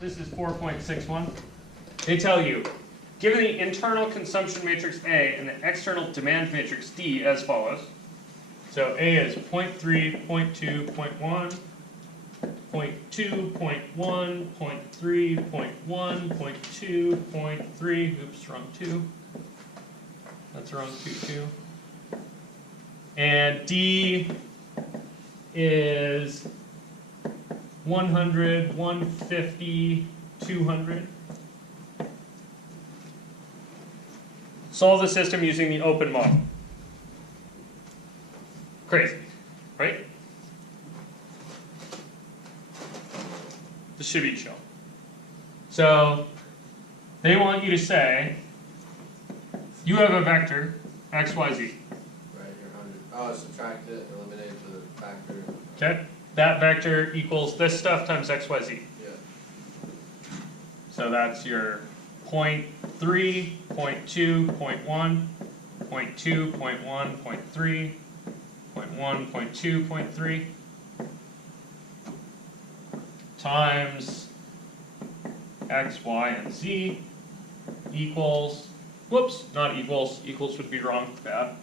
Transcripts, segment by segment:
this is 4.61. They tell you, given the internal consumption matrix A and the external demand matrix D as follows. So A is 0.3, 0.2, 0.1, 0.2, 0.1, 0.3, 0.1, 0.2, 0.3, oops, wrong 2. That's wrong 2 too. And D is 100, 150, 200. Solve the system using the open model. Crazy, right? This should be chill. So they want you to say, you have a vector, x, y, z. Right, you're 100. Oh, subtract it, eliminate the factor. Okay? That vector equals this stuff times x, y, z. Yeah. So that's your 0.3, 0.2, 0.1, 0.2, 0.1, 0.3, 0.1, 0.2, 0.3 times x, y, and z equals, whoops, not equals, equals would be wrong, bad.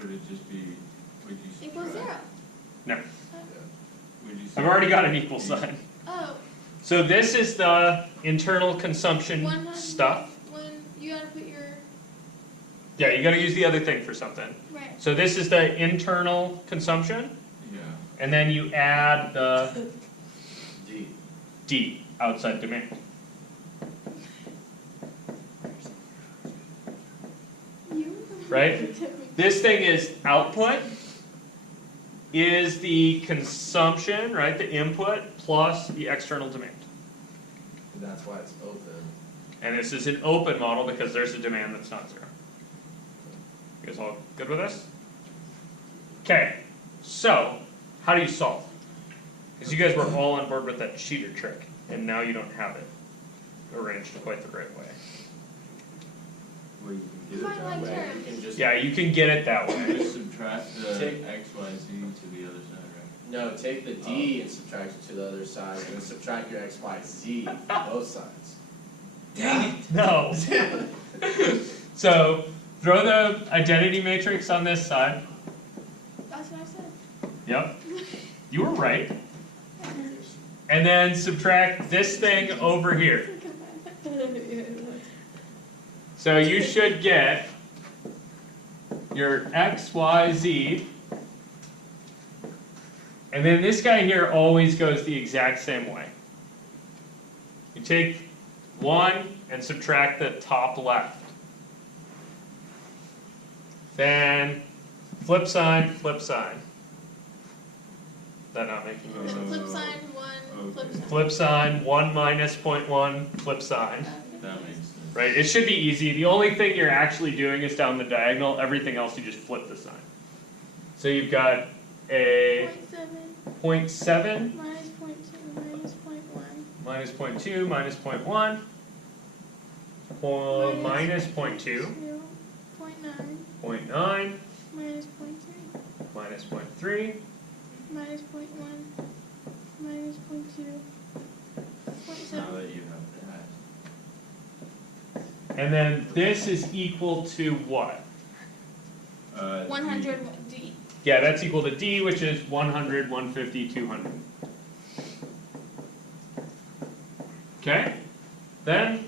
Would it just be, would you Equals 0. No, Would you I've already got an equal sign. Oh. So this is the internal consumption 100 stuff. When you gotta put your Yeah, you gotta use the other thing for something. right. So this is the internal consumption, Yeah. and then you add the D. D, outside demand. Right? This thing is output is the consumption, right? The input plus the external demand. And that's why it's open. And this is an open model because there's a demand that's not 0. You guys all good with this? Okay, so how do you solve? Because you guys were all on board with that cheater trick, and now you don't have it arranged quite the right way. Well, you can get Find it that like way. terms. You can just Yeah, you can get it that way. Just subtract the Take- x, y, z to the other side, right? no, take the D and subtract it to the other side, and then subtract your X, Y, Z from both sides. No. So throw the identity matrix on this side. That's what I said. Yep. You were right. And then subtract this thing over here. So you should get your x, y, z. And then this guy here always goes the exact same way. You take 1 and subtract the top left. Then flip sign, flip sign. Is that not making any sense? Flip sign, 1, flip sign. Flip sign, 1 minus 0.1, flip sign. That makes sense. Right? It should be easy. The only thing you're actually doing is down the diagonal. Everything else you just flip the sign. So you've got a 0.7 0.7 minus 0.2 minus 0.1 minus 0.2 minus 0.1 minus 0.2 0.9 0.9 minus 0.3 minus 0.3 minus 0.1 minus 0.2 Now 0.7. that you have and then this is equal to what? that. 100 D. Yeah, that's equal to D, which is 100, 150, 200. Okay? Then,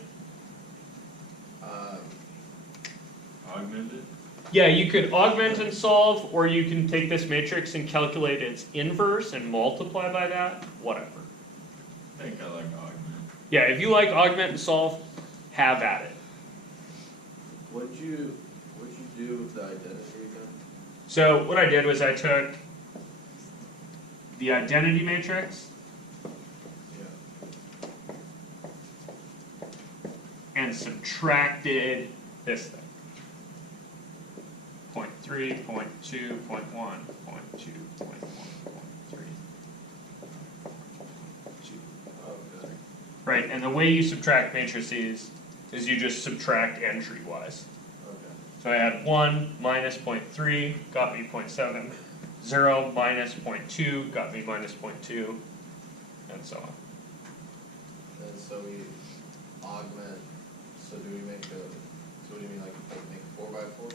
Augment it? yeah, you could augment and solve, or you can take this matrix and calculate its inverse and multiply by that, whatever. I think I like augment. Yeah, if you like augment and solve, have at it. What'd you do with the identity again? So what I did was I took the identity matrix Yeah. and subtracted this thing. 0.3, 0.2, 0.1, 0.2, 0.1, 0.3. Oh, good. Right, and the way you subtract matrices is you just subtract entry-wise. Okay. So I had 1 minus 0.3, got me 0.7. 0 minus 0.2, got me minus 0.2. and so on. And so we augment, so do we make a, so what do you mean, like make 4x4?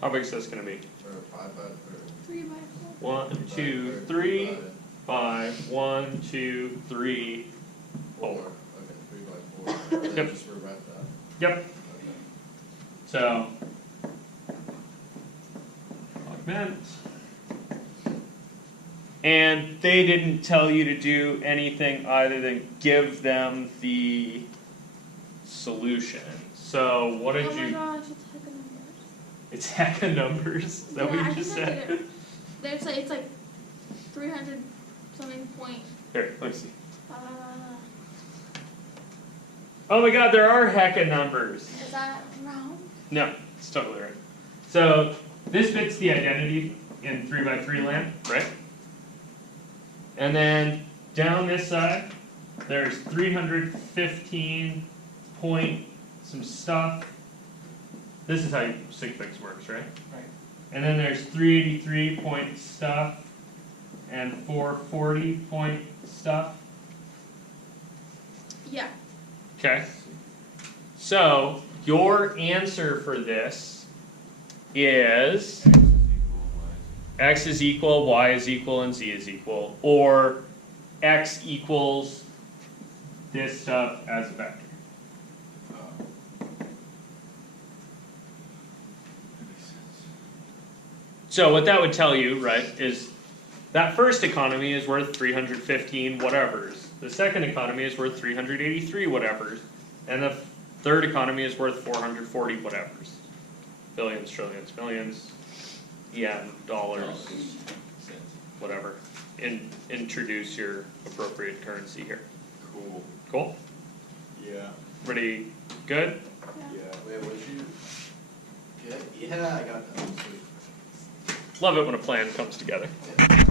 How big is this gonna be? Or 5x, or 3 by 4. 1, 2, 3 3, 5, 1, 2, 3, 4. 4. Okay, 3x4. And then Yep. just rewrite that. Yep, Okay. so. Augment. And they didn't tell you to do anything other than give them the solution. So what did Oh my you, gosh, it's heck of numbers. it's heck of numbers, is that what Yeah, you I just think I said? did it. It's like 300 something point. Here, let me see. Uh, Oh my god, there are hecka numbers. is that round? No, it's totally right. So this fits the identity in 3x3 land, right? And then down this side, there's 315 point some stuff. This is how sig fix works, right? Right. And then there's 383 point stuff and 440 point stuff. Yeah. Okay. So your answer for this is X is equal, Y is equal. x is equal, y is equal, and z is equal, or x equals this stuff as a vector. That makes sense. So what that would tell you, right, is that first economy is worth 315 whatevers. The second economy is worth 383 whatevers. And the third economy is worth 440 whatevers. Billions, trillions, millions, yen, dollars, Sense. whatever. Introduce your appropriate currency here. Cool. Cool? Yeah. Pretty good? Yeah. Wait, what'd you get? Yeah, I got that. Love it when a plan comes together. Yeah.